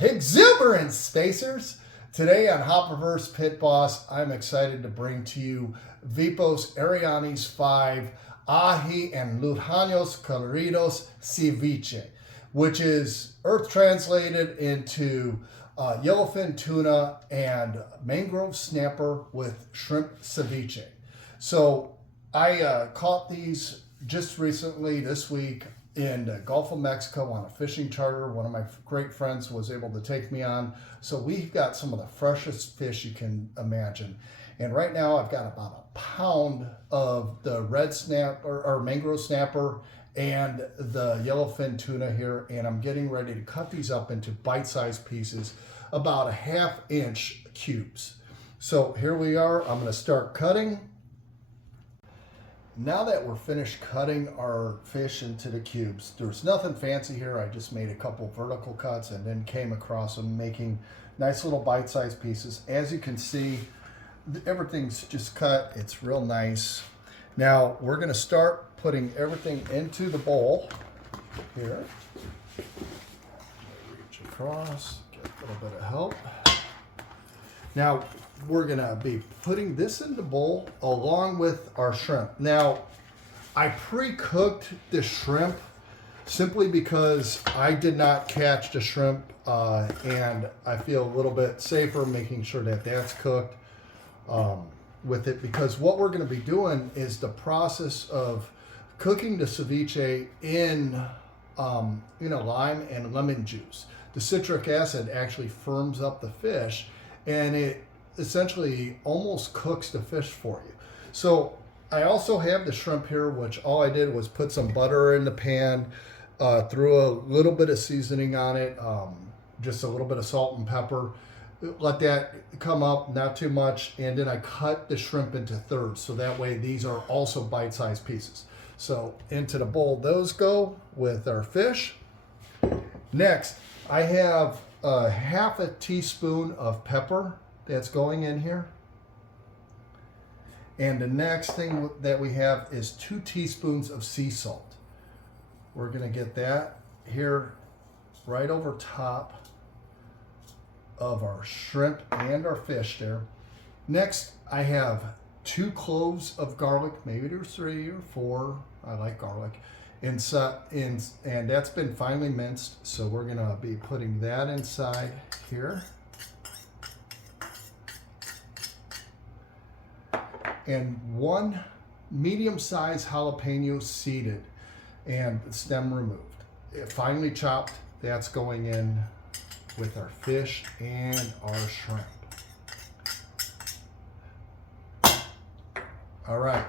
Exuberance, Spacers! Today on Hopperverse Pit Boss, I'm excited to bring to you Veepo'S Ershyanee's 5 Ahi and Lutjanus Karidos Ceviche, which is Earth translated into yellowfin tuna and mangrove snapper with shrimp ceviche. So I caught these just recently this week in the Gulf of Mexico on a fishing charter. One of my great friends was able to take me on. So we've got some of the freshest fish you can imagine. And right now I've got about a pound of the red snap or mangrove snapper and the yellowfin tuna here. And I'm getting ready to cut these up into bite-sized pieces, about a 1/2 inch cubes. So here we are. I'm going to start cutting. Now that we're finished cutting our fish into the cubes, there's nothing fancy here. I just made a couple vertical cuts and then came across them, making nice little bite-sized pieces. As you can see, everything's just cut. It's real nice. Now we're going to start putting everything into the bowl here. Reach across, get a little bit of help. Now we're going to be putting this in the bowl along with our shrimp. Now I pre-cooked the shrimp simply because I did not catch the shrimp and I feel a little bit safer making sure that that's cooked with it, because what we're going to be doing is the process of cooking the ceviche in lime and lemon juice. The citric acid actually firms up the fish and it essentially almost cooks the fish for you. So I also have the shrimp here, which all I did was put some butter in the pan, threw a little bit of seasoning on it, just a little bit of salt and pepper. Let that come up, not too much, and then I cut the shrimp into thirds, so that way these are also bite-sized pieces. So into the bowl those go with our fish. Next, I have 1/2 teaspoon of pepper that's going in here. And the next thing that we have is 2 teaspoons of sea salt. We're going to get that here right over top of our shrimp and our fish there. Next, I have 2 cloves of garlic, maybe there's 3 or 4. I like garlic. And that's been finely minced, so we're going to be putting that inside here. And 1 medium-sized jalapeno seeded and the stem removed. Finely chopped, that's going in with our fish and our shrimp. All right,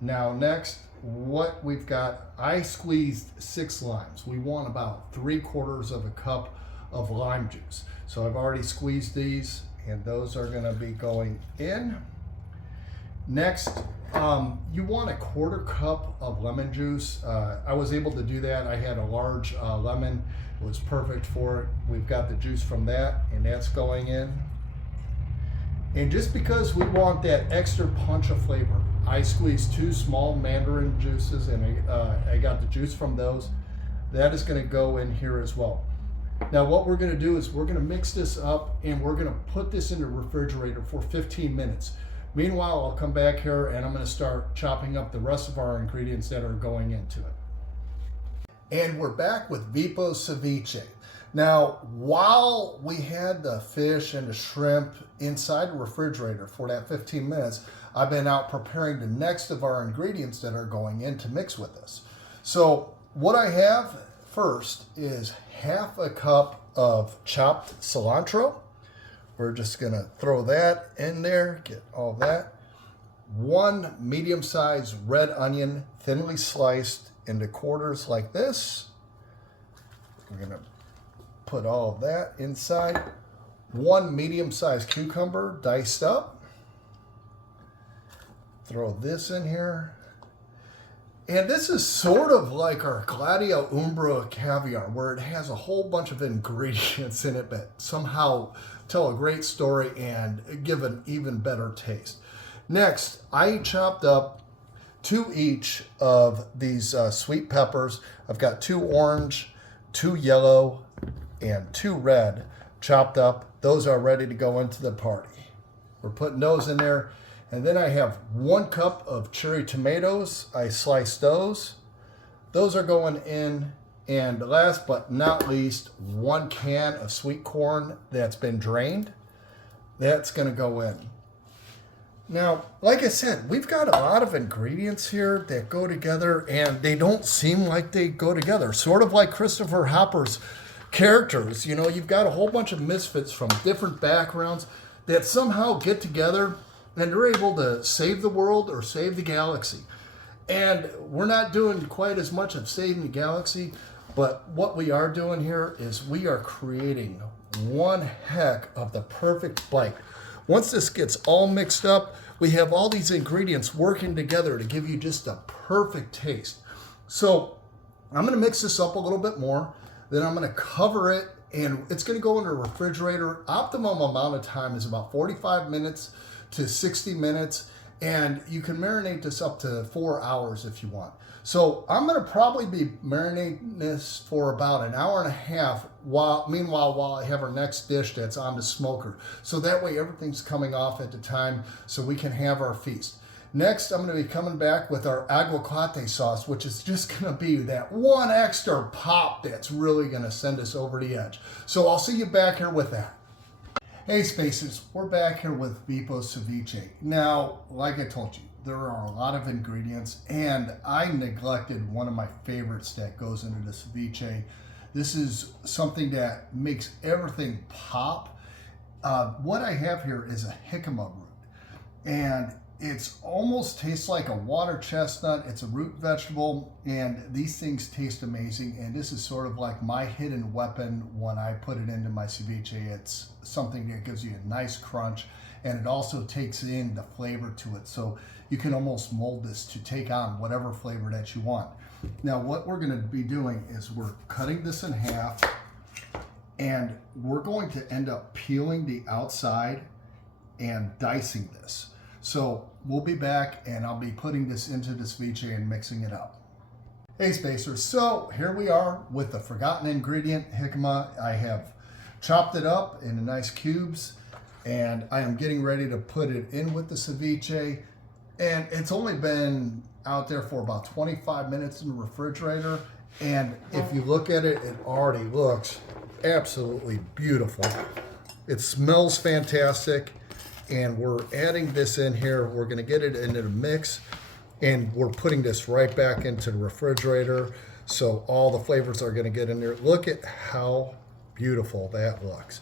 now next, what we've got, I squeezed 6 limes. We want about 3/4 of a cup of lime juice. So I've already squeezed these and those are gonna be going in. Next, you want a 1/4 cup of lemon juice. I was able to do that. I had a large lemon. It was perfect for it. We've got the juice from that, and that's going in. And just because we want that extra punch of flavor, I squeezed 2 small mandarin juices, and I got the juice from those. That is going to go in here as well. Now what we're going to do is we're going to mix this up, and we're going to put this in the refrigerator for 15 minutes. Meanwhile, I'll come back here and I'm going to start chopping up the rest of our ingredients that are going into it. And we're back with Veepo'S Ceviche. Now, while we had the fish and the shrimp inside the refrigerator for that 15 minutes, I've been out preparing the next of our ingredients that are going in to mix with this. So what I have first is 1/2 cup of chopped cilantro. We're just going to throw that in there, get all that. 1 medium-sized red onion, thinly sliced into quarters like this. We're going to put all of that inside. 1 medium-sized cucumber, diced up. Throw this in here. And this is sort of like our Gladio Umbra caviar, where it has a whole bunch of ingredients in it that somehow tell a great story and give an even better taste. Next, I chopped up 2 each of these sweet peppers. I've got 2 orange, 2 yellow, and 2 red chopped up. Those are ready to go into the party. We're putting those in there. And then I have 1 cup of cherry tomatoes. I sliced those. Those are going in. And last but not least, 1 can of sweet corn that's been drained. That's going to go in. Now, like I said, we've got a lot of ingredients here that go together, and they don't seem like they go together. Sort of like Christopher Hopper's characters. You know, you've got a whole bunch of misfits from different backgrounds that somehow get together and they're able to save the world or save the galaxy. And we're not doing quite as much of saving the galaxy, but what we are doing here is we are creating one heck of the perfect bite. Once this gets all mixed up, we have all these ingredients working together to give you just a perfect taste. So I'm going to mix this up a little bit more. Then I'm going to cover it, and it's going to go in the refrigerator. Optimum amount of time is about 45 minutes to 60 minutes, and you can marinate this up to 4 hours if you want. So I'm going to probably be marinating this for about an hour and a half while I have our next dish that's on the smoker. So that way everything's coming off at the time so we can have our feast. Next, I'm going to be coming back with our aguacate sauce, which is just going to be that one extra pop that's really going to send us over the edge. So I'll see you back here with that. Hey Spacers, we're back here with Veepo'S Ceviche. Now, like I told you, there are a lot of ingredients, and I neglected one of my favorites that goes into the ceviche. This is something that makes everything pop. What I have here is a jicama root, and it's almost tastes like a water chestnut. It's a root vegetable, and these things taste amazing, and this is sort of like my hidden weapon when I put it into my ceviche. It's something that gives you a nice crunch, and it also takes in the flavor to it. So you can almost mold this to take on whatever flavor that you want. Now, what we're going to be doing is we're cutting this in half, and we're going to end up peeling the outside and dicing this. So we'll be back, and I'll be putting this into the ceviche and mixing it up. Hey Spacers, so here we are with the forgotten ingredient, jicama. I have chopped it up into nice cubes, and I am getting ready to put it in with the ceviche. And it's only been out there for about 25 minutes in the refrigerator. And if you look at it, it already looks absolutely beautiful. It smells fantastic. And we're adding this in here. We're going to get it into the mix, and we're putting this right back into the refrigerator. So all the flavors are going to get in there. Look at how beautiful that looks.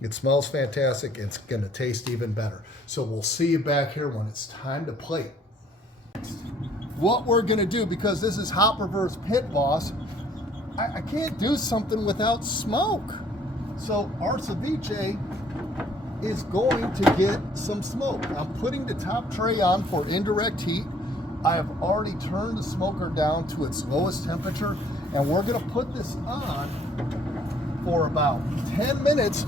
It smells fantastic. It's going to taste even better. So we'll see you back here when it's time to plate. What we're going to do, because this is Hopper vs. Pit Boss, I can't do something without smoke. So our ceviche is going to get some smoke. I'm putting the top tray on for indirect heat. I have already turned the smoker down to its lowest temperature, and we're going to put this on for about 10 minutes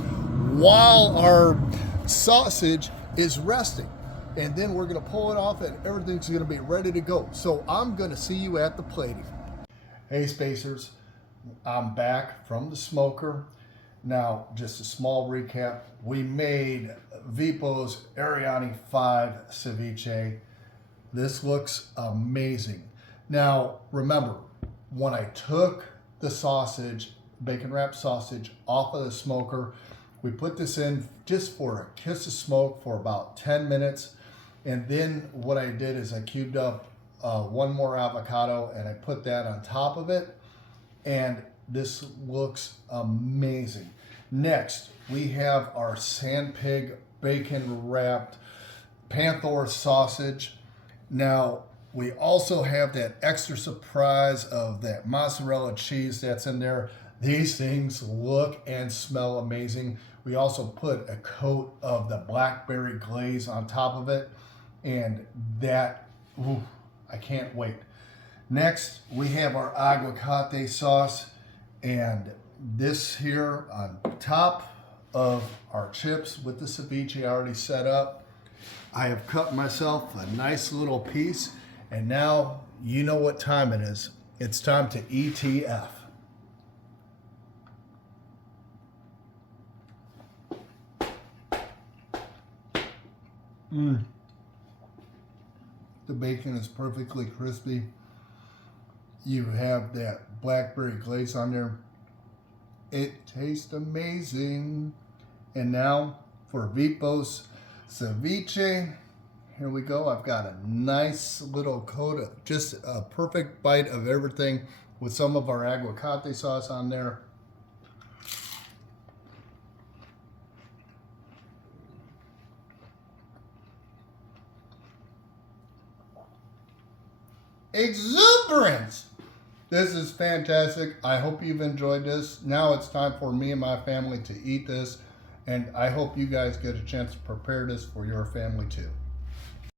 while our sausage is resting. And then we're going to pull it off, and everything's going to be ready to go. So I'm going to see you at the plating. Hey Spacers, I'm back from the smoker. Now, just a small recap. We made Veepo'S Ershyahnee 5 ceviche. This looks amazing. Now, remember, when I took the sausage, bacon wrapped sausage, off of the smoker, we put this in just for a kiss of smoke for about 10 minutes. And then what I did is I cubed up one more avocado, and I put that on top of it. And this looks amazing. Next, we have our sandpig bacon wrapped Panther sausage. Now, we also have that extra surprise of that mozzarella cheese that's in there. These things look and smell amazing. We also put a coat of the blackberry glaze on top of it, and that, ooh, I can't wait. Next, we have our aguacate sauce, and this here on top of our chips with the ceviche already set up. I have cut myself a nice little piece, and now you know what time it is. It's time to ETF. The bacon is perfectly crispy. You have that blackberry glaze on there. It tastes amazing. And now for Veepo'S Ceviche. Here we go. I've got a nice little coat of just a perfect bite of everything with some of our aguacate sauce on there. Exuberance! This is fantastic. I hope you've enjoyed this. Now it's time for me and my family to eat this, and I hope you guys get a chance to prepare this for your family too.